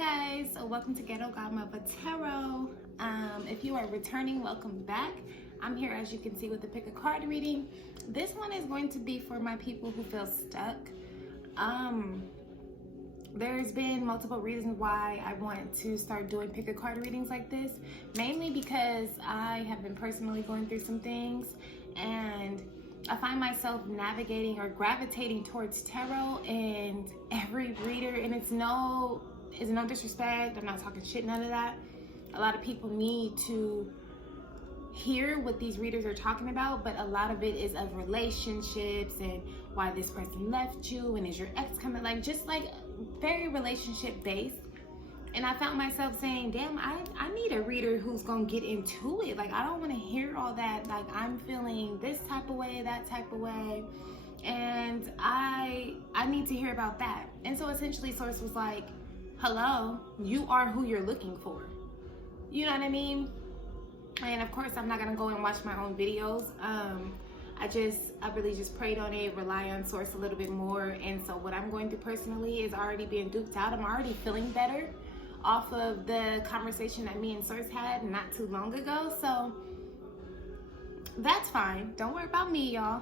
guys, welcome to Ghetto Godmother Tarot. If you are returning, welcome back. I'm here, as you can see, with the pick a card reading. This one is going to be for my people who feel stuck. There's been multiple reasons why I want to start doing pick a card readings like this, mainly because I have been personally going through some things, and I find myself navigating or gravitating towards tarot and every reader, and it's no disrespect, I'm not talking shit, none of that. A lot of people need to hear what these readers are talking about, but a lot of it is of relationships and why this person left you and is your ex coming, like just like very relationship based. And I found myself saying, damn, I need a reader who's gonna get into it. Like, I don't want to hear all that, like I'm feeling this type of way, that type of way, and I need to hear about that. And so essentially Source was like, hello, you are who you're looking for. You know what I mean? And of course I'm not gonna go and watch my own videos. I really just prayed on it, rely on Source a little bit more. And so what I'm going through personally is already being duped out. I'm already feeling better off of the conversation that me and Source had not too long ago. So that's fine. Don't worry about me, y'all.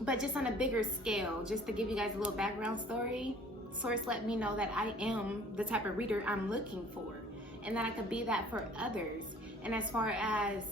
But just on a bigger scale, just to give you guys a little background story, Source let me know that I am the type of reader I'm looking for, and that I could be that for others. And as far as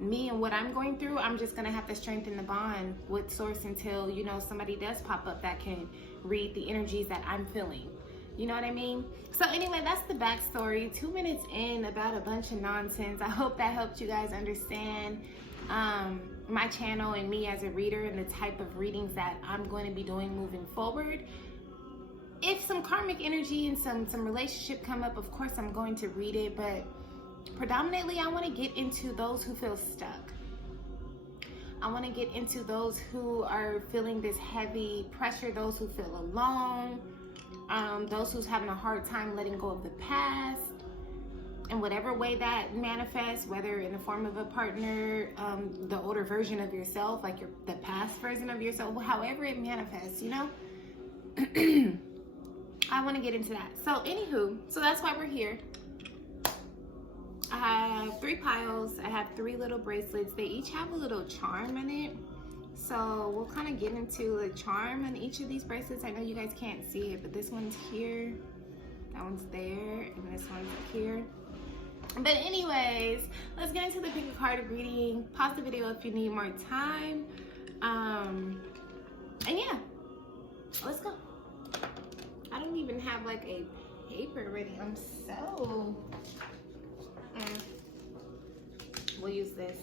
me and what I'm going through, I'm just gonna have to strengthen the bond with Source until, you know, somebody does pop up that can read the energies that I'm feeling. You know what I mean? So anyway, that's the backstory. 2 minutes in about a bunch of nonsense. I hope that helped you guys understand my channel and me as a reader and the type of readings that I'm going to be doing moving forward. If some karmic energy and some relationship come up, of course I'm going to read it, but predominantly I want to get into those who feel stuck. I want to get into those who are feeling this heavy pressure, those who feel alone, those who's having a hard time letting go of the past, in whatever way that manifests, whether in the form of a partner, the older version of yourself, like the past version of yourself, however it manifests, you know. I want to get into that. So anywho, so that's why we're here. I have 3 piles. I have 3 little bracelets. They each have a little charm in it. So we'll kind of get into the charm on each of these bracelets. I know you guys can't see it, but this one's here, that one's there, and this one's here. But anyways, let's get into the pick a card reading. Pause the video if you need more time. And yeah, let's go. I don't even have like a paper ready. I'm so... We'll use this.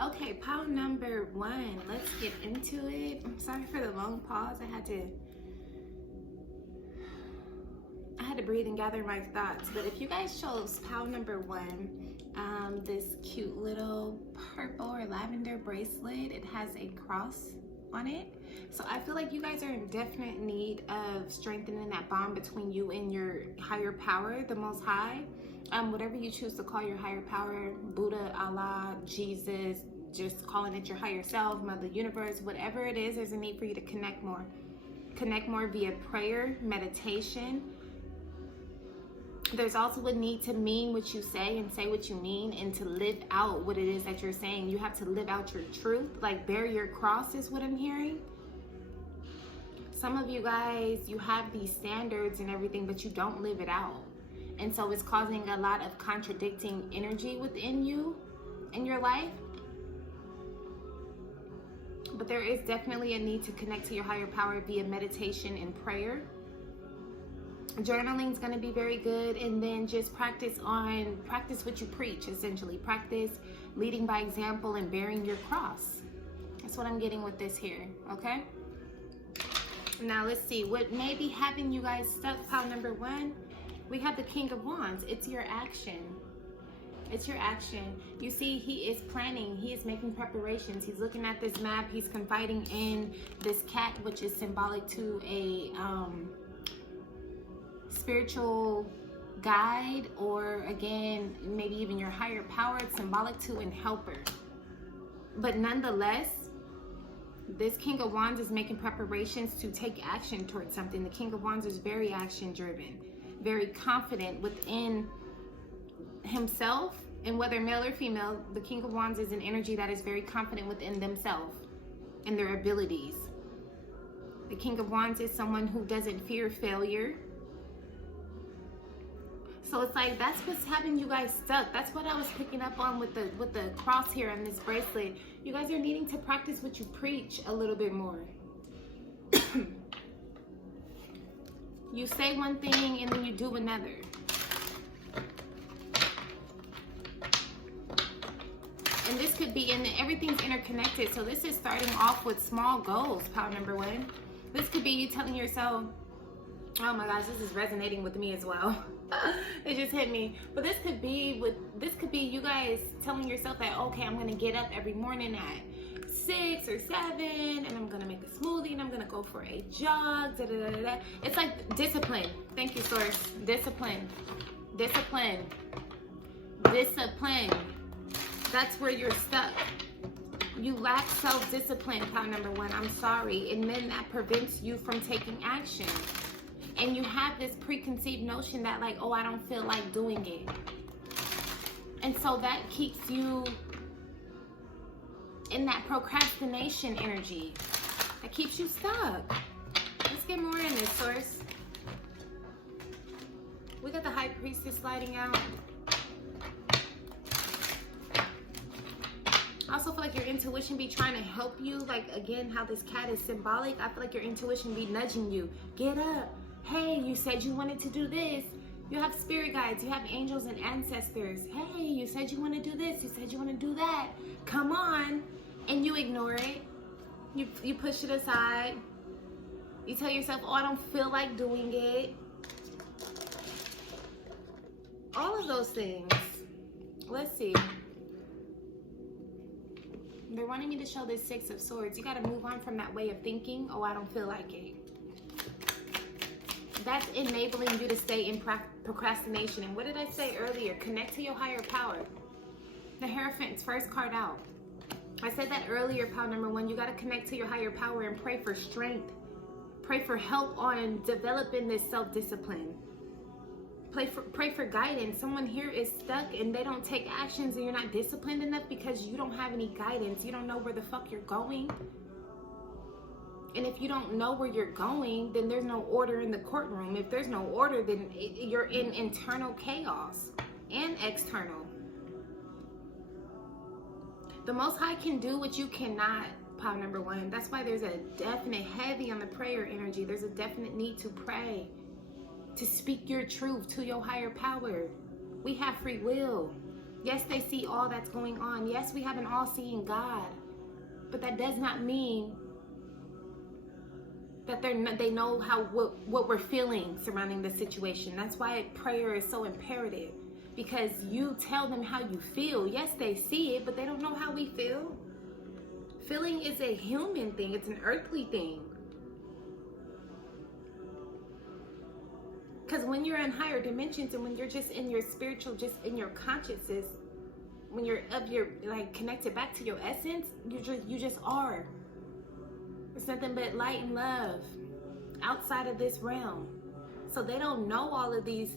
Okay, pile number 1. Let's get into it. I'm sorry for the long pause. I had to breathe and gather my thoughts. But if you guys chose pile number 1, this cute little purple or lavender bracelet, it has a cross on it. So I feel like you guys are in definite need of strengthening that bond between you and your higher power, the Most High. Whatever you choose to call your higher power, Buddha, Allah, Jesus, just calling it your higher self, Mother Universe, whatever it is, there's a need for you to connect more. Connect more via prayer, meditation. There's also a need to mean what you say and say what you mean, and to live out what it is that you're saying. You have to live out your truth, like bear your cross is what I'm hearing. Some of you guys, you have these standards and everything, but you don't live it out. And so it's causing a lot of contradicting energy within you in your life. But there is definitely a need to connect to your higher power via meditation and prayer. Journaling is going to be very good. And then just practice what you preach, essentially. Practice leading by example and bearing your cross. That's what I'm getting with this here, okay? Now let's see what may be having you guys stuck. Pile number 1. We have the King of Wands. It's your action. It's your action. You see, he is planning. He is making preparations. He's looking at this map. He's confiding in this cat, which is symbolic to a spiritual guide, or again, maybe even your higher power. It's symbolic to an helper. But nonetheless, this King of Wands is making preparations to take action towards something. The King of Wands is very action driven, very confident within himself, and whether male or female, the King of Wands is an energy that is very confident within themselves and their abilities. The King of Wands is someone who doesn't fear failure. So it's like, that's what's having you guys stuck. That's what I was picking up on with the cross here on this bracelet. You guys are needing to practice what you preach a little bit more. You say one thing and then you do another. And this could be, and everything's interconnected. So this is starting off with small goals, pile number one. This could be you telling yourself, oh my gosh, this is resonating with me as well. It just hit me. But this could be you guys telling yourself that, okay, I'm gonna get up every morning at 6 or 7 and I'm gonna make a smoothie and I'm gonna go for a jog. Da, da, da, da. It's like discipline. Thank you, source. Discipline. Discipline. Discipline. That's where you're stuck. You lack self-discipline, pile number one. I'm sorry. And then that prevents you from taking action. And you have this preconceived notion that like, oh, I don't feel like doing it. And so that keeps you in that procrastination energy. That keeps you stuck. Let's get more in this, source. We got the High Priestess sliding out. I also feel like your intuition be trying to help you. Like, again, how this cat is symbolic. I feel like your intuition be nudging you. Get up. Hey, you said you wanted to do this. You have spirit guides. You have angels and ancestors. Hey, you said you want to do this. You said you want to do that. Come on. And you ignore it. You push it aside. You tell yourself, oh, I don't feel like doing it. All of those things. Let's see. They're wanting me to show this Six of Swords. You got to move on from that way of thinking. Oh, I don't feel like it. That's enabling you to stay in procrastination. And what did I say earlier? Connect to your higher power. The Hierophant's first card out. I said that earlier, pile number one. You got to connect to your higher power and pray for strength. Pray for help on developing this self-discipline. Pray for guidance. Someone here is stuck and they don't take actions, and you're not disciplined enough because you don't have any guidance. You don't know where the fuck you're going. And if you don't know where you're going, then there's no order in the courtroom. If there's no order, then you're in internal chaos and external. The Most High can do what you cannot, pile number one. That's why there's a definite heavy on the prayer energy. There's a definite need to pray, to speak your truth to your higher power. We have free will. Yes, they see all that's going on. Yes, we have an all-seeing God. But that does not mean that they know what we're feeling surrounding the situation. That's why prayer is so imperative, because you tell them how you feel. Yes, they see it, but they don't know how we feel. Feeling is a human thing. It's an earthly thing. Because when you're in higher dimensions and when you're just in your spiritual, just in your consciousness, when you're like connected back to your essence, you just are. It's nothing but light and love outside of this realm. So they don't know all of these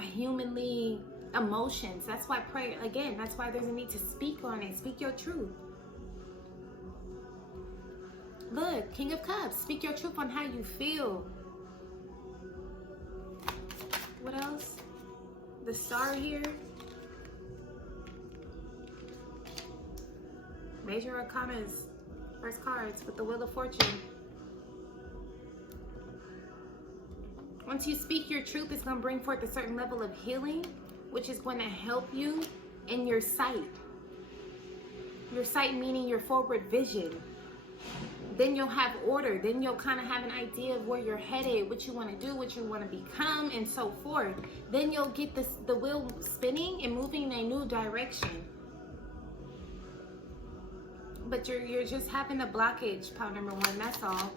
humanly emotions. That's why prayer, again, that's why there's a need to speak on it. Speak your truth. Look, King of Cups, speak your truth on how you feel. What else? The Star here. Major Arcana's first cards with the Wheel of Fortune. Once you speak your truth, it's going to bring forth a certain level of healing, which is going to help you in your sight. Your sight meaning your forward vision. then you'll have order. Then you'll kind of have an idea of where you're headed, what you want to do, what you want to become, and so forth. Then you'll get the wheel spinning and moving in a new direction. But you're just having a blockage, pile number 1, that's all.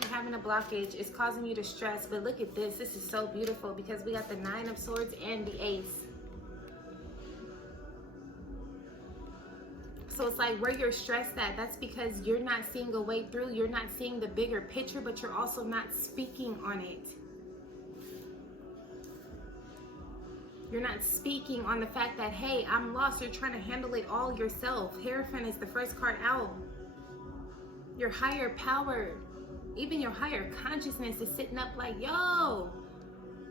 You're having a blockage. It's causing you to stress. But look at this. This is so beautiful because we got the 9 of Swords and the Ace. So it's like where you're stressed at, that's because you're not seeing a way through. You're not seeing the bigger picture, but you're also not speaking on it. You're not speaking on the fact that, hey, I'm lost. You're trying to handle it all yourself. Hierophant is the first card out. Your higher power, even your higher consciousness is sitting up like, yo,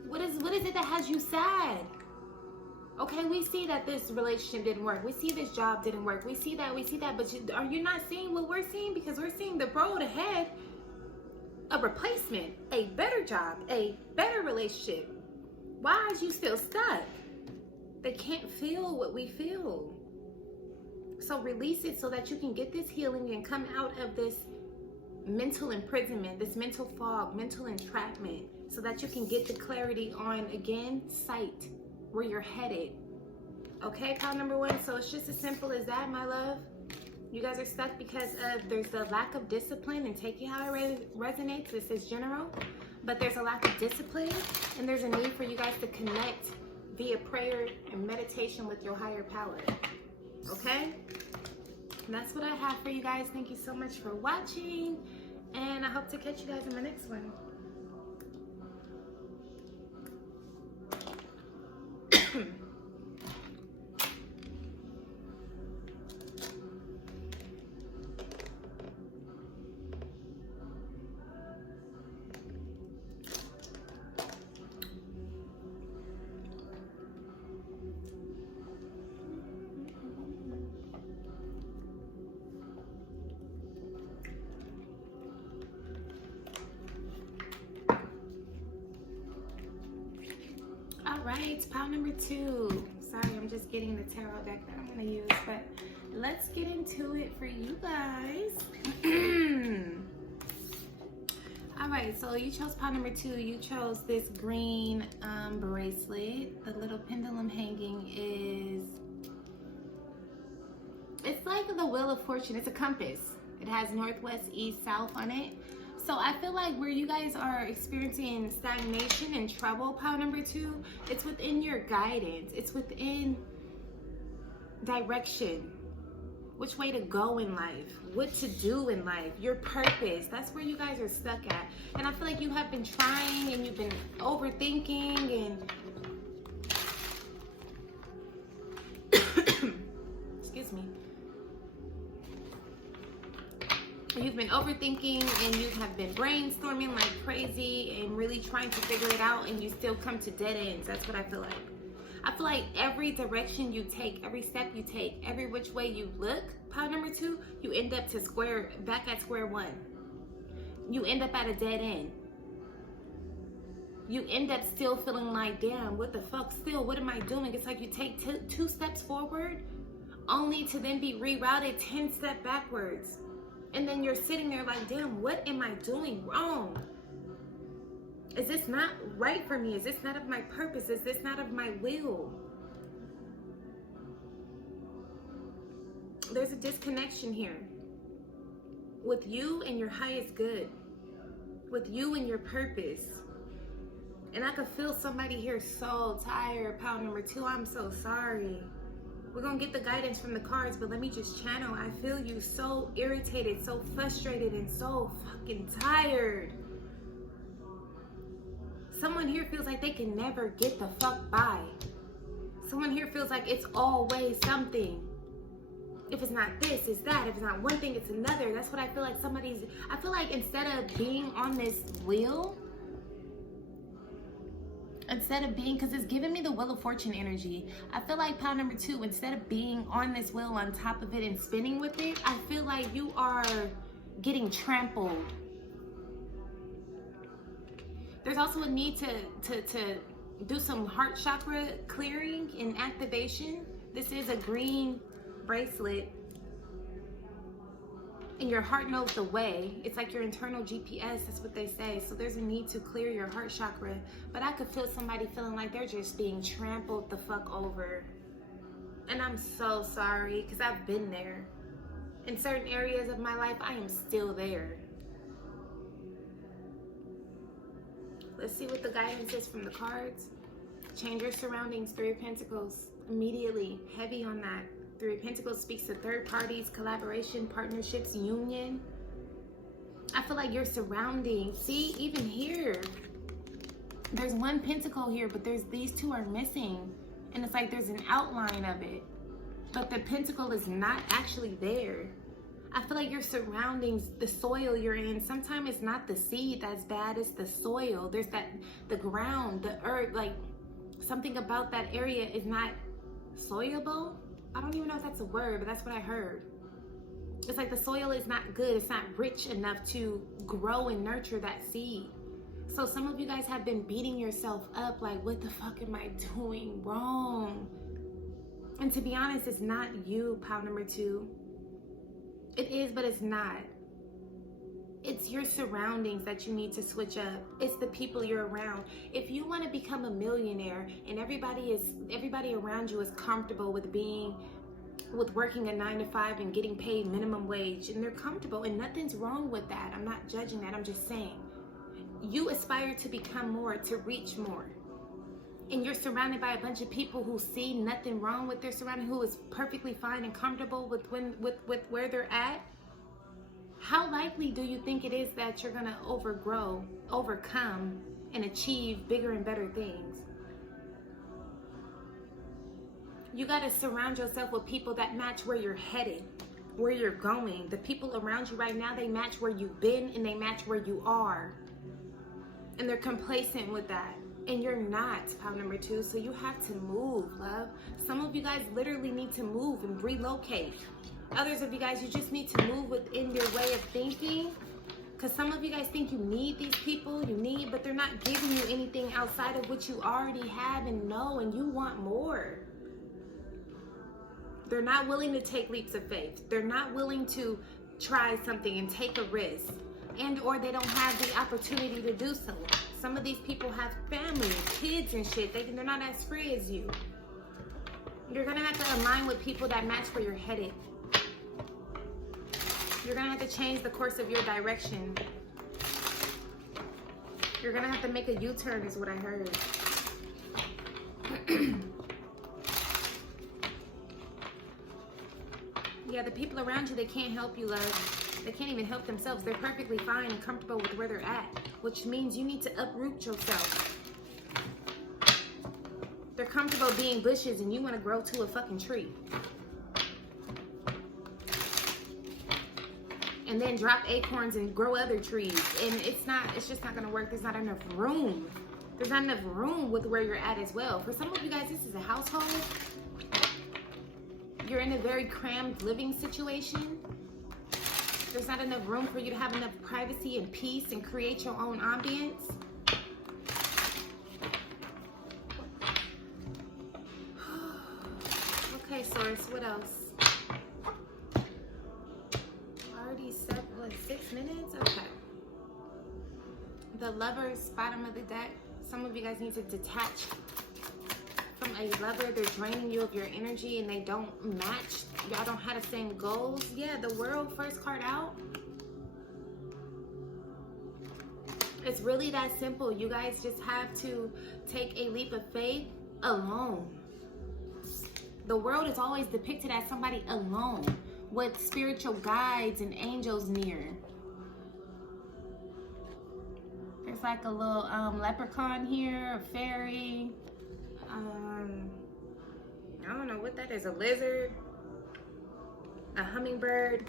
what is it that has you sad? Okay, we see that this relationship didn't work. We see this job didn't work. We see that, but are you not seeing what we're seeing? Because we're seeing the road ahead, a replacement, a better job, a better relationship. Why is you still stuck? They can't feel what we feel. So release it so that you can get this healing and come out of this mental imprisonment, this mental fog, mental entrapment, so that you can get the clarity on, again, sight, where you're headed. Okay, pile number 1. So it's just as simple as that, my love. You guys are stuck because there's a lack of discipline, and take it how it resonates. This is general, but there's a lack of discipline, and there's a need for you guys to connect via prayer and meditation with your higher power. Okay? And that's what I have for you guys. Thank you so much for watching, and I hope to catch you guys in my next one. Alright, pile number 2. Sorry, I'm just getting the tarot deck that I'm going to use, but let's get into it for you guys. Alright, so you chose pile number 2. You chose this green bracelet. The little pendulum hanging is, it's like the Wheel of Fortune. It's a compass. It has northwest, east, south on it. So I feel like where you guys are experiencing stagnation and trouble, pile number 2, it's within your guidance. It's within direction. Which way to go in life. What to do in life. Your purpose. That's where you guys are stuck at. And I feel like you have been trying and you've been overthinking and excuse me. You've been overthinking and you have been brainstorming like crazy and really trying to figure it out, and you still come to dead ends. That's what I feel like. I feel like every direction you take, every step you take, every which way you look, pile number 2, you end up back at square one. You end up at a dead end. You end up still feeling like, damn, what the fuck still? What am I doing? It's like you take 2 steps forward only to then be rerouted 10 steps backwards. And then you're sitting there like, damn, what am I doing wrong? Is this not right for me? Is this not of my purpose? Is this not of my will? There's a disconnection here with you and your highest good, with you and your purpose. And I could feel somebody here so tired, pile number 2. I'm so sorry. We're going to get the guidance from the cards, but let me just channel. I feel you so irritated, so frustrated, and so fucking tired. Someone here feels like they can never get the fuck by. Someone here feels like it's always something. If it's not this, it's that. If it's not one thing, it's another. That's what I feel like I feel like instead of being on this wheel, because it's giving me the Wheel of Fortune energy. I feel like pile number 2, instead of being on this wheel on top of it and spinning with it, I feel like you are getting trampled. There's also a need to do some heart chakra clearing and activation. This is a green bracelet. And your heart knows the way. It's like your internal GPS, that's what they say. So there's a need to clear your heart chakra. But I could feel somebody feeling like they're just being trampled the fuck over. And I'm so sorry, because I've been there. In certain areas of my life, I am still there. Let's see what the guidance is from the cards. Change your surroundings, Three of Pentacles. Immediately, heavy on that. Three of Pentacles speaks to third parties, collaboration, partnerships, union. I feel like your surroundings, see, even here, there's one pentacle here, but these two are missing. And it's like there's an outline of it, but the pentacle is not actually there. I feel like your surroundings, the soil you're in, sometimes it's not the seed that's bad, it's the soil. There's the ground, the earth, like something about that area is not soilable. I don't even know if that's a word, but that's what I heard. It's like the soil is not good. It's not rich enough to grow and nurture that seed. So some of you guys have been beating yourself up like, what the fuck am I doing wrong? And to be honest, it's not you, pile number 2. It is, but it's not. It's your surroundings that you need to switch up. It's the people you're around. If you want to become a millionaire and everybody around you is comfortable with working a 9-to-5 and getting paid minimum wage, and they're comfortable, and nothing's wrong with that. I'm not judging that. I'm just saying, you aspire to become more, to reach more. And you're surrounded by a bunch of people who see nothing wrong with their surrounding, who is perfectly fine and comfortable with where they're at. How likely do you think it is that you're going to overcome, and achieve bigger and better things? You got to surround yourself with people that match where you're headed, where you're going. The people around you right now, they match where you've been and they match where you are. And they're complacent with that. And you're not, pile number 2. So you have to move, love. Some of you guys literally need to move and relocate. Others of you guys, you just need to move within your way of thinking. Because some of you guys think you need these people, but they're not giving you anything outside of what you already have and know, and you want more. They're not willing to take leaps of faith. They're not willing to try something and take a risk. Or they don't have the opportunity to do so. Some of these people have families, kids and shit. They're not as free as you. You're going to have to align with people that match where you're headed. You're going to have to change the course of your direction. You're going to have to make a U-turn is what I heard. Yeah, the people around you, they can't help you, love. They can't even help themselves. They're perfectly fine and comfortable with where they're at, which means you need to uproot yourself. They're comfortable being bushes and you want to grow to a fucking tree. And then drop acorns and grow other trees. And it's just not going to work. There's not enough room. There's not enough room with where you're at as well. For some of you guys, this is a household. You're in a very crammed living situation. There's not enough room for you to have enough privacy and peace and create your own ambience. Okay, Source, what else? Already set, what, 6 minutes? Okay. The Lovers, bottom of the deck. Some of you guys need to detach from a lover. They're draining you of your energy and they don't match. Y'all don't have the same goals. Yeah, the World, first card out. It's really that simple. You guys just have to take a leap of faith alone. The World is always depicted as somebody alone with spiritual guides and angels near. There's like a little leprechaun here, a fairy. I don't know what that is, a lizard, a hummingbird.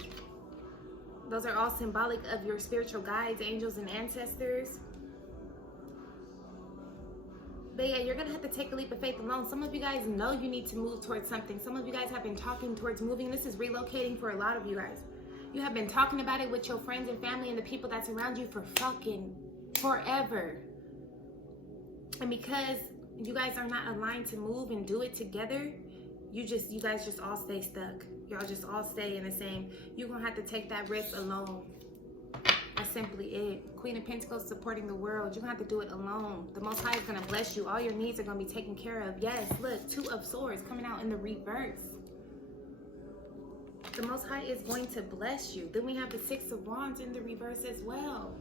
Those are all symbolic of your spiritual guides, angels, and ancestors. But yeah, you're gonna have to take a leap of faith alone. Some of you guys know you need to move towards something. Some of you guys have been talking towards moving. This is relocating for a lot of you guys. You have been talking about it with your friends and family and the people that's around you for fucking forever. And because you guys are not aligned to move and do it together, you guys just all stay stuck. Y'all just all stay in the same. You're gonna have to take that risk alone. That's simply it. Queen of Pentacles supporting the world. You're gonna have to do it alone. The Most High is gonna bless you. All your needs are gonna be taken care of. Yes, look, Two of Swords coming out in the reverse. The Most High is going to bless you. Then we have the Six of Wands in the reverse as well.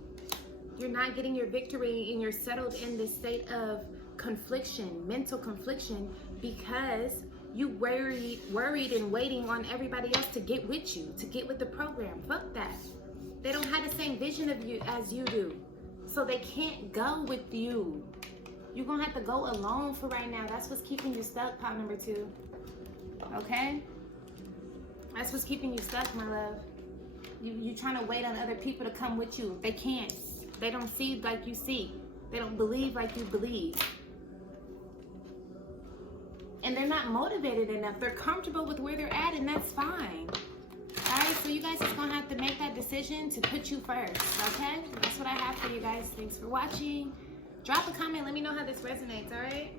You're not getting your victory and you're settled in this state of confliction, mental confliction, because you worried and waiting on everybody else to get with you, to get with the program. Fuck that. They don't have the same vision of you as you do. So they can't go with you. You're gonna have to go alone for right now. That's what's keeping you stuck, pile number 2. Okay? That's what's keeping you stuck, my love. You trying to wait on other people to come with you. They can't. They don't see like you see. They don't believe like you believe. And they're not motivated enough. They're comfortable with where they're at, and that's fine. Alright, so you guys is going to have to make that decision to put you first, okay? That's what I have for you guys. Thanks for watching. Drop a comment. Let me know how this resonates, alright?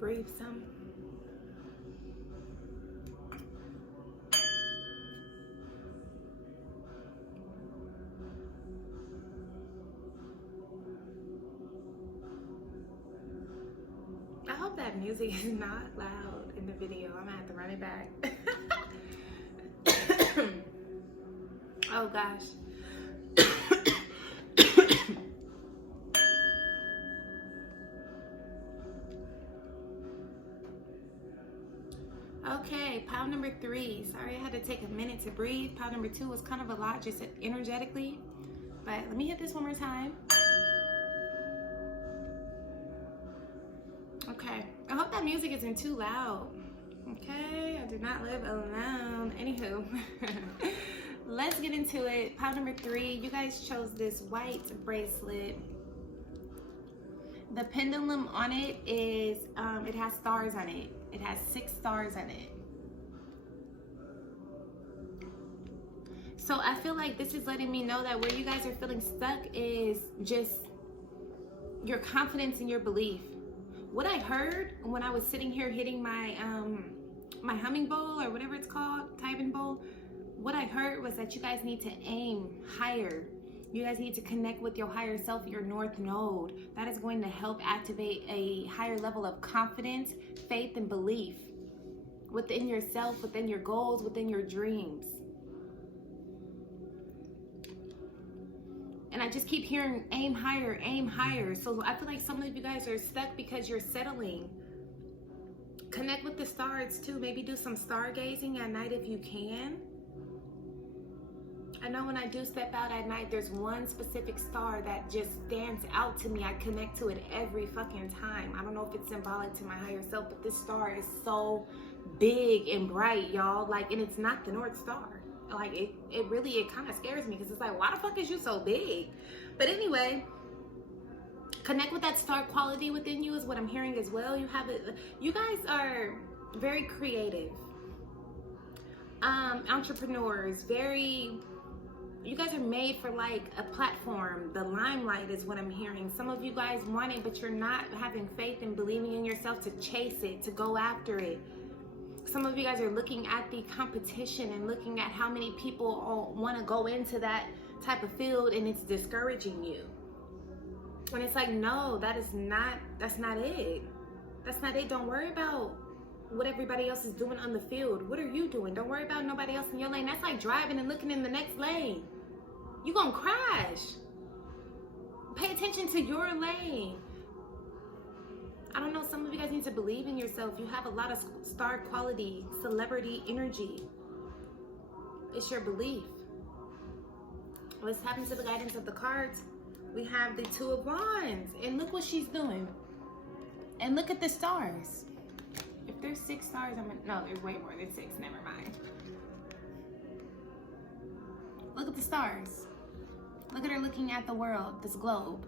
Breathe some. I hope that music is not loud in the video. I'm gonna have to run it back. Oh gosh. Okay, pile number 3. Sorry, I had to take a minute to breathe. Pile number 2 was kind of a lot, just energetically. But let me hit this one more time. Okay, I hope that music isn't too loud. Okay, I do not live alone. Anywho, let's get into it. Pile number 3, you guys chose this white bracelet. The pendulum on it is, it has stars on it. It has 6 stars on it. So I feel like this is letting me know that where you guys are feeling stuck is just your confidence and your belief. What I heard when I was sitting here hitting my my humming bowl, or whatever it's called, Tyven bowl, what I heard was that you guys need to aim higher. You guys need to connect with your higher self, your North Node. That is going to help activate a higher level of confidence, faith, and belief within yourself, within your goals, within your dreams. And I just keep hearing aim higher, aim higher. So I feel like some of you guys are stuck because you're settling. Connect with the stars too. Maybe do some stargazing at night if you can. I know when I do step out at night, there's one specific star that just stands out to me. I connect to it every fucking time. I don't know if it's symbolic to my higher self, but this star is so big and bright, y'all. Like, and it's not the North Star. Like, it really kind of scares me, because it's like, why the fuck is you so big? But anyway, connect with that star quality within you is what I'm hearing as well. You have it. You guys are very creative, entrepreneurs, you guys are made for like a platform. The limelight is what I'm hearing. Some of you guys want it, but you're not having faith and believing in yourself to chase it, to go after it. Some of you guys are looking at the competition and looking at how many people want to go into that type of field, and it's discouraging you. When it's like, no, that's not it. That's not it. Don't worry about what everybody else is doing on the field. What are you doing? Don't worry about nobody else in your lane. That's like driving and looking in the next lane. You're gonna crash. Pay attention to your lane. I don't know, some of you guys need to believe in yourself. You have a lot of star quality, celebrity energy. It's your belief. Let's tap into the guidance of the cards. We have the Two of Wands, and look what she's doing. And look at the stars. If there's 6 stars, no, there's way more than 6, never mind. Look at the stars. Look at her looking at the world, this globe.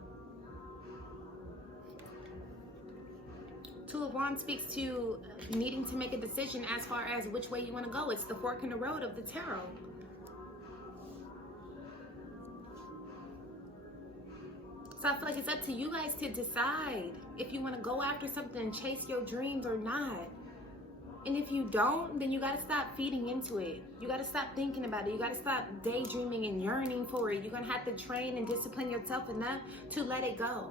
Two of Wands speaks to needing to make a decision as far as which way you want to go. It's the fork in the road of the tarot. So I feel like it's up to you guys to decide if you want to go after something and chase your dreams or not. And if you don't, then you got to stop feeding into it. You got to stop thinking about it. You got to stop daydreaming and yearning for it. You're going to have to train and discipline yourself enough to let it go.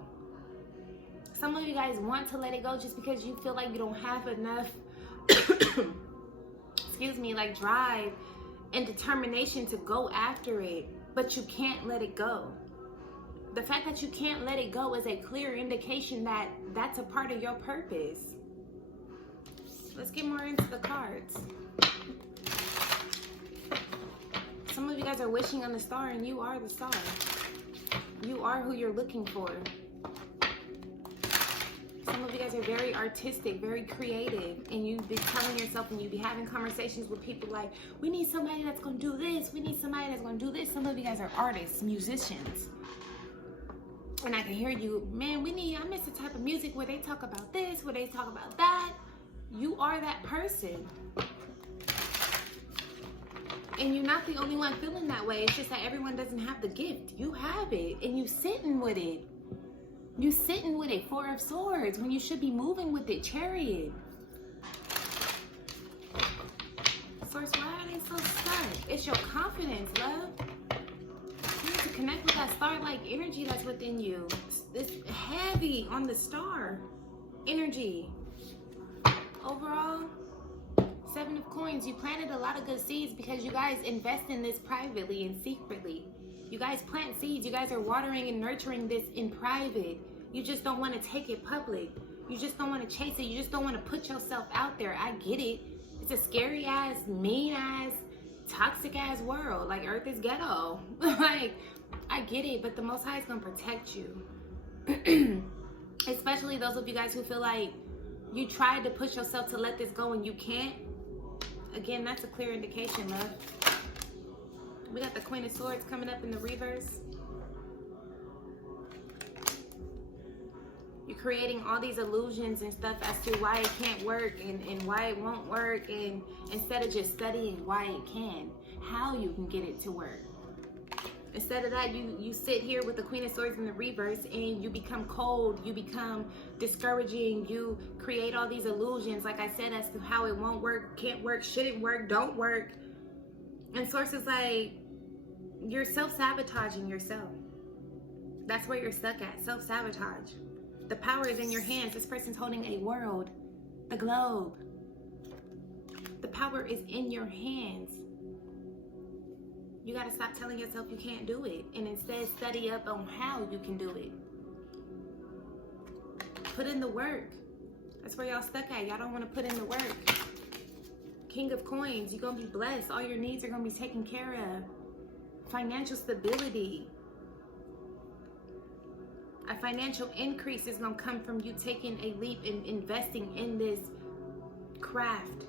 Some of you guys want to let it go just because you feel like you don't have enough, excuse me, like drive and determination to go after it, but you can't let it go. The fact that you can't let it go is a clear indication that that's a part of your purpose. Let's get more into the cards. Some of you guys are wishing on the star, and you are the star. You are who you're looking for. Some of you guys are very artistic, very creative, and you be telling yourself, and you be having conversations with people like, we need somebody that's going to do this. We need somebody that's going to do this. Some of you guys are artists, musicians. And I can hear you, man, I miss the type of music where they talk about this, where they talk about that. You are that person. And you're not the only one feeling that way. It's just that everyone doesn't have the gift. You have it, and you sitting with it. You sitting with it, Four of Swords, when you should be moving with it, Chariot. Source, why are they so stuck? It's your confidence, love. You need to connect with that star-like energy that's within you. It's heavy on the star energy. Overall, 7 of Coins, you planted a lot of good seeds because you guys invest in this privately and secretly. You guys plant seeds. You guys are watering and nurturing this in private. You just don't want to take it public. You just don't want to chase it. You just don't want to put yourself out there. I get it. It's a scary ass, mean ass, toxic ass world. Like, Earth is ghetto. Like, I get it, but the Most High is going to protect you. Especially those of you guys who feel like you tried to push yourself to let this go and you can't. Again, that's a clear indication, love. We got the Queen of Swords coming up in the reverse. You're creating all these illusions and stuff as to why it can't work and why it won't work, and instead of just studying why it can, how you can get it to work. Instead of that, you sit here with the Queen of Swords in the reverse and you become cold, you become discouraging, you create all these illusions, like I said, as to how it won't work, can't work, shouldn't work, don't work. And Source is like, you're self-sabotaging yourself. That's where you're stuck at, self-sabotage. The power is in your hands. This person's holding a world, the globe. The power is in your hands. You got to stop telling yourself you can't do it and instead study up on how you can do it. Put in the work. That's where y'all stuck at. Y'all don't want to put in the work. King of Coins, you're going to be blessed. All your needs are going to be taken care of. Financial stability. A financial increase is going to come from you taking a leap and investing in this craft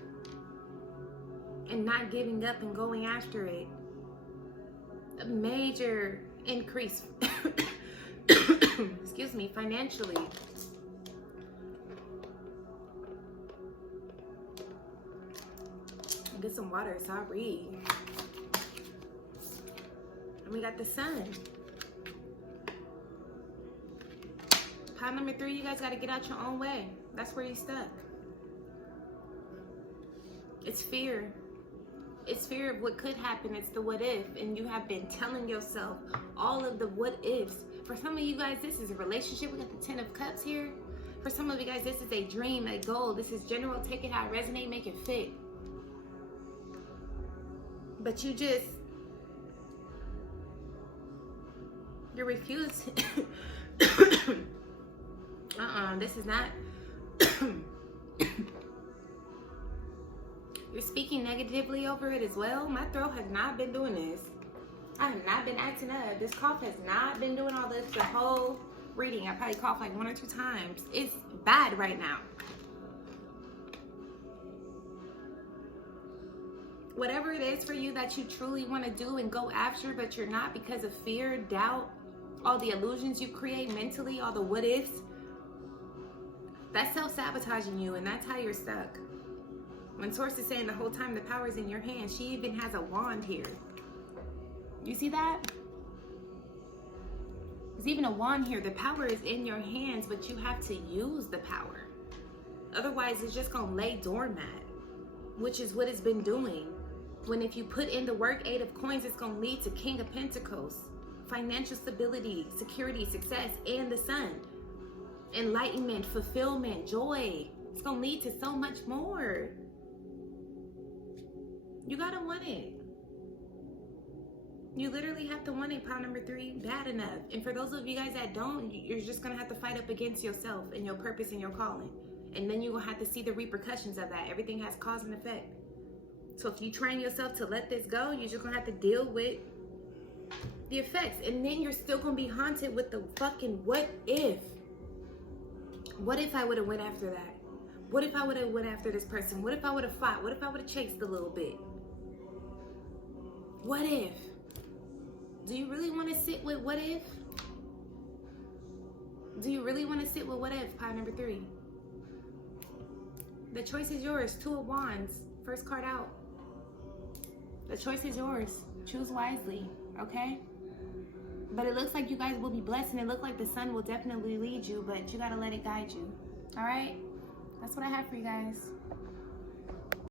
and not giving up and going after it. A major increase, excuse me, financially. Get some water so I read. And we got the Sun. Pile number 3, you guys got to get out your own way. That's where you're stuck. It's fear. It's fear of what could happen. It's the what if. And you have been telling yourself all of the what ifs. For some of you guys, this is a relationship. We got the 10 of Cups here. For some of you guys, this is a dream, a goal. This is general. Take it how it resonates, make it fit. But you refuse. This is not. You're speaking negatively over it as well. My throat has not been doing this. I have not been acting up. This cough has not been doing all this the whole reading. I probably coughed like 1 or 2 times. It's bad right now. Whatever it is for you that you truly want to do and go after, but you're not because of fear, doubt, all the illusions you create mentally, all the what ifs, that's self-sabotaging you, and that's how you're stuck. When Source is saying the whole time the power is in your hands, she even has a wand here. You see that? There's even a wand here. The power is in your hands, but you have to use the power. Otherwise, it's just going to lay doormat, which is what it's been doing. When if you put in the work, 8 of Coins, it's going to lead to King of Pentacles, financial stability, security, success, and the Sun. Enlightenment, fulfillment, joy. It's going to lead to so much more. You got to want it. You literally have to want it, pile number 3, bad enough. And for those of you guys that don't, you're just going to have to fight up against yourself and your purpose and your calling. And then you're going to have to see the repercussions of that. Everything has cause and effect. So if you train yourself to let this go, you're just going to have to deal with the effects. And then you're still going to be haunted with the fucking what if. What if I would have went after that? What if I would have went after this person? What if I would have fought? What if I would have chased a little bit? What if? Do you really want to sit with what if? Do you really want to sit with what if, pile number 3? The choice is yours. 2 of Wands. First card out. The choice is yours. Choose wisely, okay? But it looks like you guys will be blessed, and it looks like the Sun will definitely lead you, but you got to let it guide you, all right? That's what I have for you guys.